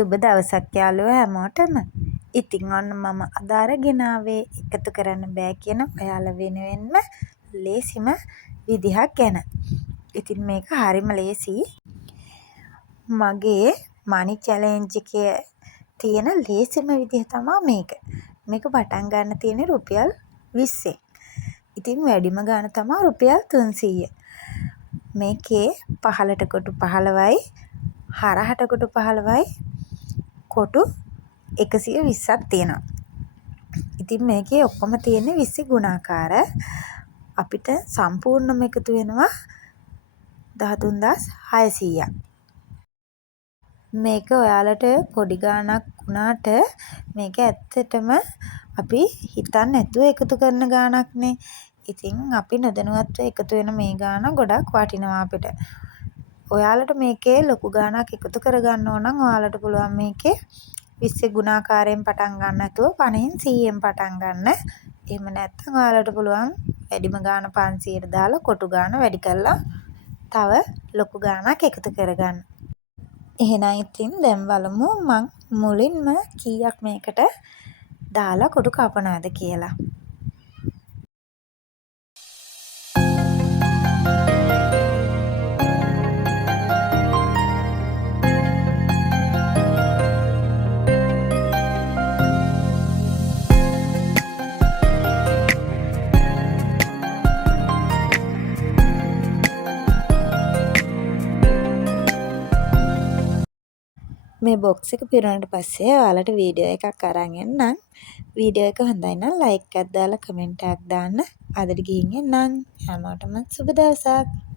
සුබ දවසක් යාළුවෝ හැමෝටම. ඉතින් ඔන්න මම අද අරගෙන ආවේ එකතු කරන්න බෑ කියන ඔයාලා වෙනුවෙන්ම ලේසිම විදිහක් ගැන. ඉතින් මේක හරිම ලේසි. මගේ මනි චැලෙන්ජ් එකේ තියෙන ලේසිම විදිහ තමයි මේක. මේක පටන් ගන්න තියෙන්නේ රුපියල් 20ෙන්. ඉතින් වැඩිම ගාණ තමයි රුපියල් 300. මේකේ පහළට කොටු 15යි හරහට කොටු 15යි කොටු 120ක් තියෙනවා. ඉතින් මේකේ ඔක්කොම තියෙන්නේ 20 ගුණාකාර. අපිට සම්පූර්ණම එකතු වෙනවා 13600ක්. මේක ඔයාලට පොඩි ගාණක් වුණාට මේක ඇත්තටම අපි හිතන්නේ නැතුව එකතු කරන ගාණක්නේ. ඉතින් අපි නොදැනුවත්ව එකතු වෙන මේ ගාණ ගොඩක් වටිනවා අපිට. ඔයාලට මේකේ ලොකු ගාණක් එකතු කරගන්න ඕන නම් ඔයාලට පුළුවන් මේකේ 20 ගුණාකාරයෙන් පටන් ගන්න නැතුව 50න් 100න් පටන් ගන්න. එහෙම නැත්නම් ඔයාලට පුළුවන් වැඩිම ගාණ 500ට දාලා කොටු ගාණ වැඩි කරලා තව ලොකු ගාණක් එකතු කරගන්න. එහෙනම් ඉතින් දැන් බලමු මං මුලින්ම කීයක් මේකට දාලා කොටු කපනවද කියලා. මේ බොක්ස් එක පිරුණාට පස්සේ ඔයාලට වීඩියෝ එකක් අරන් එන්නම්. වීඩියෝ එක හොඳයි නම් ලයික් එකක් දාලා කමෙන්ට් එකක් දාන්න. අදට ගිහින් එන්නම්. හැමෝටම සුබ දවසක්.